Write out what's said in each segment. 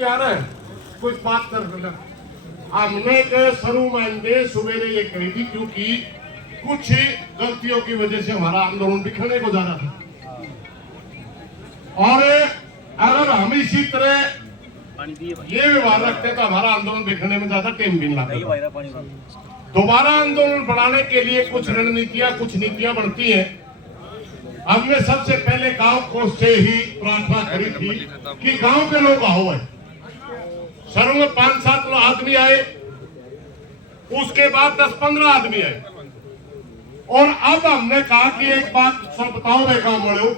यार कुछ बात कर हमने के शुरू में सवेरे ये करी थी क्योंकि कुछ गलतियों की वजह से हमारा आंदोलन बिखरने को जा रहा था और अगर हम इसी तरह ये व्यवहार रखते तो हमारा आंदोलन बिखरने में ज्यादा टाइम भी नहीं लगता। दोबारा आंदोलन बढ़ाने के लिए कुछ रणनीतियां कुछ नीतियां बनती हैं। हमने सबसे पहले गांव को से ही प्रार्थना करी थी कि गांव के लोग आओ है। शहरों में 5-7 आदमी आए, उसके बाद 10-15 आदमी आए और अब हमने कहा कि एक बात सब बताओ भाई गांव वालों,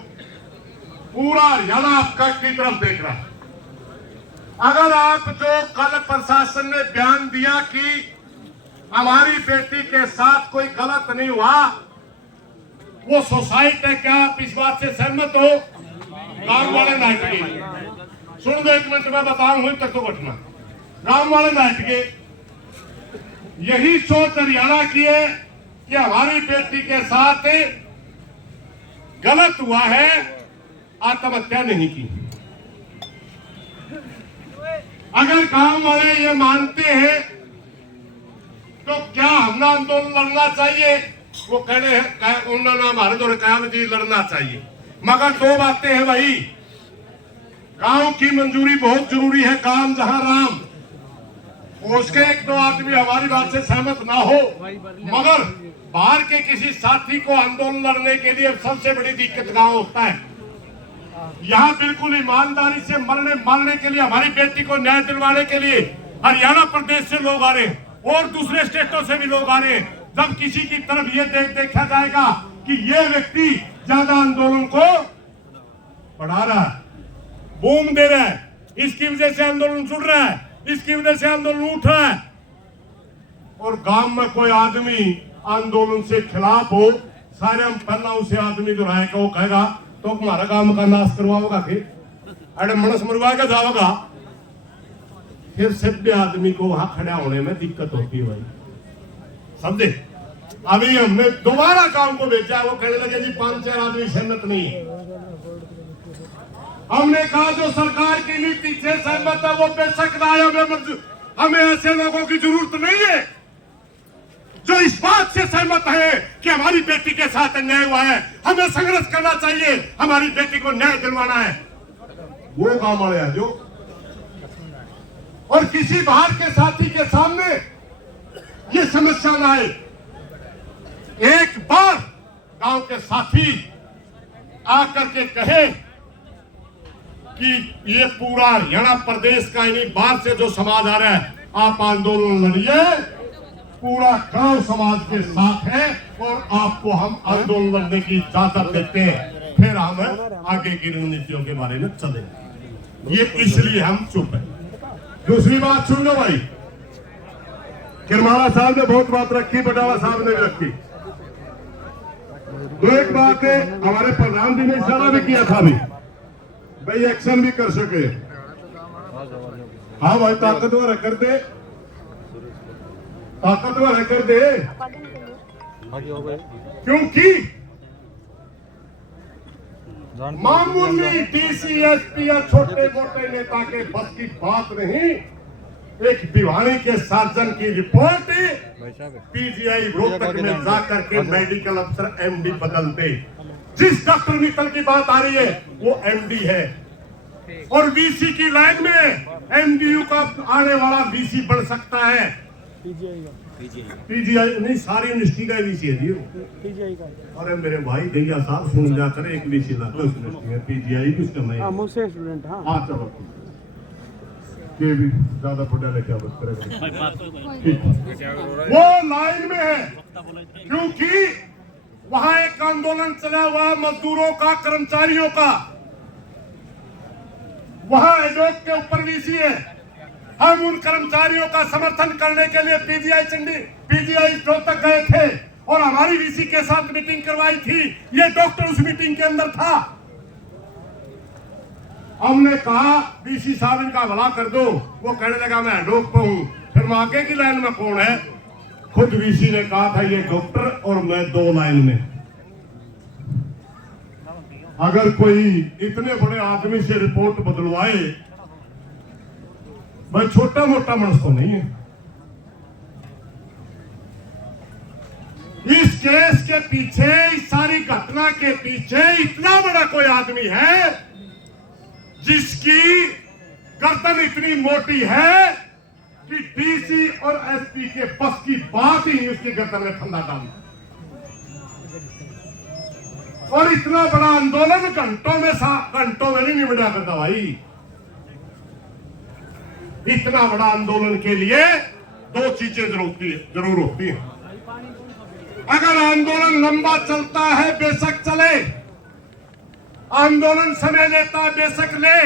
पूरा हरियाणा आपका की तरफ देख रहा है। अगर आप जो कल प्रशासन ने बयान दिया कि हमारी बेटी के साथ कोई गलत नहीं हुआ, वो सोसाइटी है, क्या आप इस बात से सहमत हो? गांव वाले नाइट के सुन दो, 1 मिनट में बताऊं तक तो घटना। गांव वाले नाइट के यही सोच हरियाणा की है कि हमारी बेटी के साथ गलत हुआ है, आत्महत्या नहीं की। अगर गांव वाले ये मानते हैं तो क्या हमने आंदोलन लड़ना चाहिए? वो कह रहे हैं उन्होंने हमारे द्वारा कहा जी लड़ना चाहिए, मगर 2 बातें हैं भाई। गांव की मंजूरी बहुत जरूरी है, काम जहां राम। उसके 1-2 आदमी हमारी बात से सहमत ना हो, मगर बाहर के किसी साथी को आंदोलन लड़ने के लिए सबसे बड़ी दिक्कत गांव होता है। यहाँ बिल्कुल ईमानदारी से मरने के लिए, हमारी बेटी को न्याय दिलवाने के लिए हरियाणा प्रदेश से लोग आ रहे हैं और दूसरे स्टेटों से भी लोग आ रहे हैं। जब किसी की तरफ ये देखा जाएगा कि ये व्यक्ति ज्यादा आंदोलन को बढ़ा रहा है, बूम दे रहा है, इसकी वजह से आंदोलन छूट रहा है, इसकी वजह से आंदोलन उठ रहा है, और गांव में कोई आदमी आंदोलन से खिलाफ हो, सारे हम पहला उसे आदमी जो रहेगा वो कहेगा तो हमारा काम का नाश करवाओगा, अरे मनस मरवा के जाओगा, फिर सभ्य आदमी को वहां खड़ा होने में दिक्कत होती है भाई, समझे। अभी हमने दोबारा गांव को भेजा, वो कहने लगे जी 5-4 आदमी सहमत नहीं है। हमने कहा जो सरकार की नीति से सहमत है वो बेशक राय हमें ऐसे लोगों की जरूरत नहीं है जो इस बात से सहमत है कि हमारी बेटी के साथ अन्याय हुआ है, हमें संघर्ष करना चाहिए, हमारी बेटी को न्याय दिलवाना है। वो गांव वाले हैं जो, और किसी बाहर के साथी के सामने ये समस्या ना आए। एक बार गांव के साथी आकर के कहे कि ये पूरा हरियाणा प्रदेश का यानी बाहर से जो समाज आ रहा है, आप आंदोलन लड़िए, पूरा गांव समाज के साथ है और आपको हम आंदोलन लड़ने की इजाजत देते हैं, फिर हम आगे की रणनीतियों के बारे में चलेंगे। ये इसलिए हम चुप है। दूसरी बात सुन लो भाई, किरमाला साहब ने बहुत बात रखी, बटाला साहब ने भी रखी। तो एक बात है, हमारे प्रधान जी ने इशारा भी किया था अभी, भाई एक्शन भी कर सके। हाँ भाई, ताकतवर कर दे, ताकतवर कर दे, क्योंकि मामूली डीसीएसपी या छोटे मोटे नेता के बस की बात नहीं। एक भिवानी के सर्जन की रिपोर्ट पीजीआई रोहतक में जाकर के मेडिकल अफसर एमडी बदल दे। जिस डॉक्टर मित्तल की बात आ रही है वो एमडी है, और वीसी की लाइन में एमडीयू का आने वाला वीसी बढ़ सकता है। पीजीआई नहीं, सारी यूनिवर्सिटी का वीसी है जी पीजीआई का। अरे मेरे भाई भैया साहब सुन जाकर एक वीसी ला दो यूनिवर्सिटी में, पीजीआई भी उसका नहीं। मुझसे स्टूडेंट। हाँ चलो, ये भी ज्यादा पढ़ा लिखा बस करेगा, वो लाइन में है, क्योंकि वहां एक आंदोलन चला हुआ मजदूरों का, कर्मचारियों का, वहां एडोक के ऊपर वीसी है। हम उन कर्मचारियों का समर्थन करने के लिए पीजीआई रोहतक गए थे और हमारी वीसी के साथ मीटिंग करवाई थी। ये डॉक्टर उस मीटिंग के अंदर था। हमने कहा वीसी साहब इनका भला कर दो, वो कहने लगा मैं एडोक पे हूं। फिर आगे की लाइन में कौन है? खुद वीसी ने कहा था ये डॉक्टर और मैं 2 लाइन में। अगर कोई इतने बड़े आदमी से रिपोर्ट बदलवाए मैं छोटा मोटा मनुष्य तो नहीं है। इस केस के पीछे, इस सारी घटना के पीछे इतना बड़ा कोई आदमी है जिसकी गर्दन इतनी मोटी है कि डीसी और एसपी के बस की बात ही उसकी गर्दन में फंदा डालना। और इतना बड़ा आंदोलन घंटों में नहीं निपटा करता भाई। इतना बड़ा आंदोलन के लिए दो चीजें जरूर होती हैं। अगर आंदोलन लंबा चलता है बेशक चले, आंदोलन समय लेता है बेशक ले,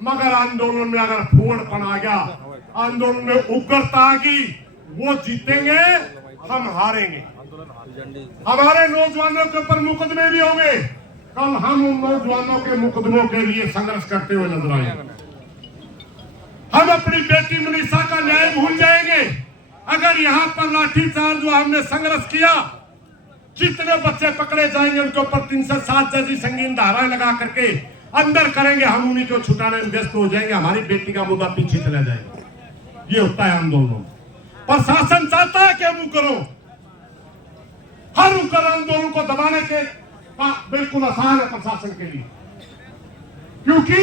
मगर आंदोलन में अगर फूहड़पन आ गया, आंदोलन में उग्रता आ गई, वो जीतेंगे, हम हारेंगे। हमारे नौजवानों के ऊपर मुकदमे भी होंगे। कल हम उन नौजवानों के मुकदमों के लिए संघर्ष करते हुए नजर आएंगे। हम अपनी बेटी मनीषा का न्याय भूल जाएंगे अगर यहाँ पर लाठीचार्ज जो हमने संघर्ष किया, जितने बच्चे पकड़े जाएंगे उनके ऊपर 307 जैसी संगीन धाराएं लगा करके अंदर करेंगे, हम उन्हीं को छुटाने में व्यस्त हो जाएंगे। हमारी बेटी का मुद्दा पीछे चला जाएगा। ये होता है आंदोलन। प्रशासन चाहता है कि हम करो, हर उग्र आंदोलन को दबाने के बिल्कुल आसान है प्रशासन के लिए, क्योंकि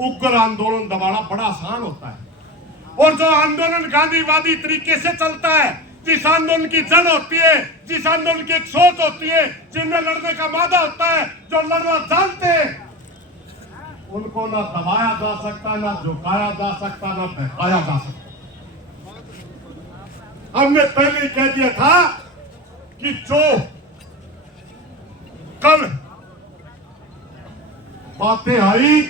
उग्र आंदोलन दबाना बड़ा आसान होता है। और जो आंदोलन गांधीवादी तरीके से चलता है, जिस आंदोलन की जड़ होती है, जिस आंदोलन की एक सोच होती है, जिनमें लड़ने का मादा होता है, जो लड़ना जानते हैं, उनको ना दबाया जा सकता, ना झुकाया जा सकता, ना बहकाया जा सकता। हमने पहले ही कह दिया था कि जो कल बातें आई,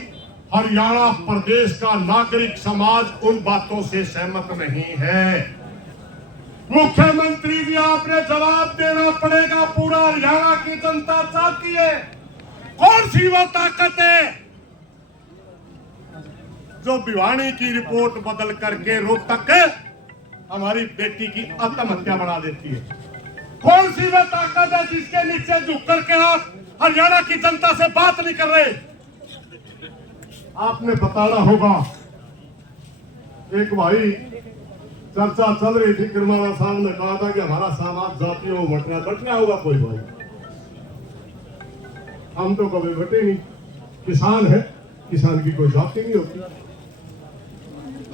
हरियाणा प्रदेश का नागरिक समाज उन बातों से सहमत नहीं है। मुख्यमंत्री जी, आपने जवाब देना पड़ेगा। पूरा हरियाणा की जनता चाहती है। कौन सी वो ताकत है जो भिवानी की रिपोर्ट बदल करके रोहतक हमारी बेटी की आत्महत्या बढ़ा देती है? कौन सी वो ताकत है जिसके नीचे झुक करके आप हरियाणा की जनता से बात नहीं कर रहे? आपने बताना होगा। एक भाई चर्चा चल रही थी, किरमाना साहब ने कहा था कि हमारा समाज जातियों में बटना होगा। कोई भाई, हम तो कभी बटे नहीं। किसान है, किसान की कोई जाति नहीं होती।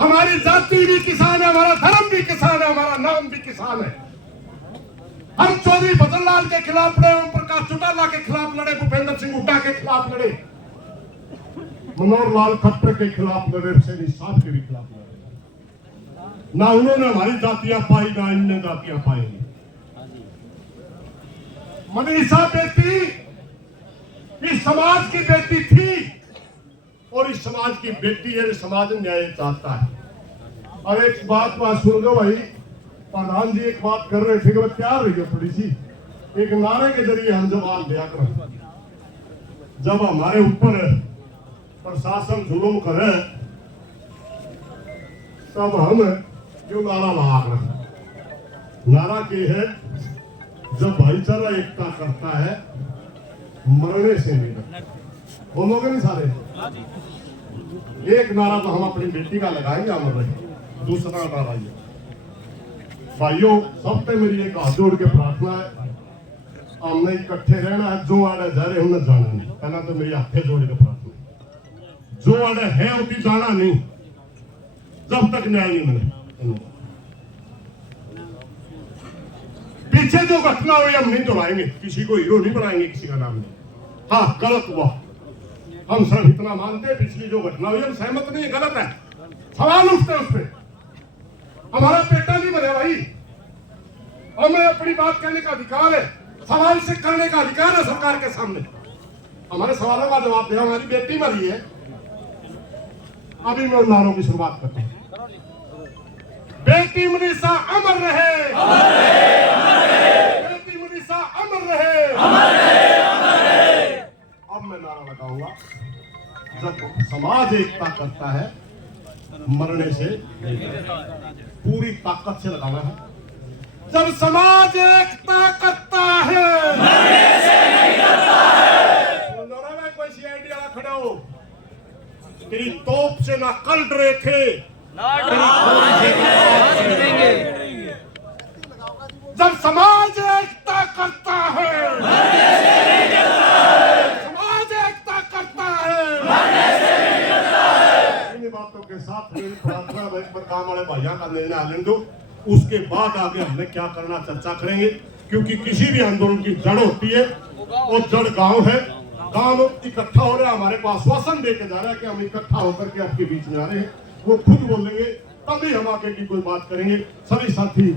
हमारी जाति भी किसान है, हमारा धर्म भी किसान है, हमारा नाम भी किसान है। हम चौधरी भजनलाल के खिलाफ लड़े, ओम प्रकाश चौटाला के खिलाफ लड़े, भूपेंद्र सिंह हुड्डा के खिलाफ लड़े, मनोहर लाल खट्टर के खिलाफ लड़े, सैनी साहब के भी खिलाफ लड़े। ना उन्होंने हमारी जातियां पाई, ना इनने जातियां पाई। मनीषा बेटी इस समाज की बेटी थी और इस समाज की बेटी है। समाज न्याय चाहता है। और एक बात सुन लो भाई, प्रधान जी एक बात कर रहे थे कि तैयार रहिए थोड़ी सी। एक नारे के जरिए हम जवाब दिया करें। जब हमारे ऊपर प्रशासन जुल्म करे तब हम क्यों नारा लगा रहे? नारा के है, जब भाईचारा एकता करता है मरने से नहीं। बोलोगे नहीं सारे? एक नारा तो हम अपनी बेटी का लगाएंगे, अमर रहे। दूसरा नारा ये, भाइयों सबसे मेरी एक हाथ जोड़ के प्रार्थना है, हमने इकट्ठे रहना है। जो आड़े जा रहे उन्हें जाना नहीं। कहना तो मेरी हाथे जोड़ के प्रार्थना, जो आड़े है उनकी जाना नहीं जब तक न्याय नहीं मिले। पीछे जो घटना हुई हम नहीं दोहराएंगे, किसी को हीरो नहीं बनाएंगे, किसी का नाम नहीं। हाँ, गलत हुआ, हम सब इतना मानते हैं। पिछली जो घटना हुई हम सहमत नहीं, गलत है। सवाल उठते हैं उस पर। हमारा बेटा नहीं बने भाई, हमें अपनी बात कहने का अधिकार है, सवाल से करने का अधिकार है सरकार के सामने। हमारे सवालों का जवाब दे। हमारी बेटी मरी है। अभी मैं उन नारों की शुरुआत करता हूँ। बेटी मनीषा अमर रहे, अमर रहे, अमर रहे। बेटी मनीषा अमर रहे, अमर रहे, अमर रहे। अब मैं नारा लगाऊंगा, जब समाज एकता करता है मरने से, पूरी ताकत से लगाना है। जब समाज एकता करता है मरने से नहीं करता है। कोई सीआईडी वाला खड़े हो, तेरी तोप से ना कल डरे थे, जब समाज एकता करता है, समाज एकता करता है। इन बातों के साथ मेरी प्रार्थना पर काम वाले भाइयों का निर्णय आने दो, उसके बाद आगे हमने क्या करना चर्चा करेंगे, क्योंकि किसी भी आंदोलन की जड़ होती है, वो जड़ गांव है। गांव इकट्ठा हो रहा है, हमारे को आश्वासन देके जा रहा है कि हम इकट्ठा होकर के आपके बीच में आ रहे हैं। वो खुद बोलेंगे तभी हम आगे की कोई बात करेंगे। सभी साथी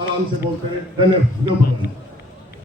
आराम से बोलते रहे। धन्यवाद।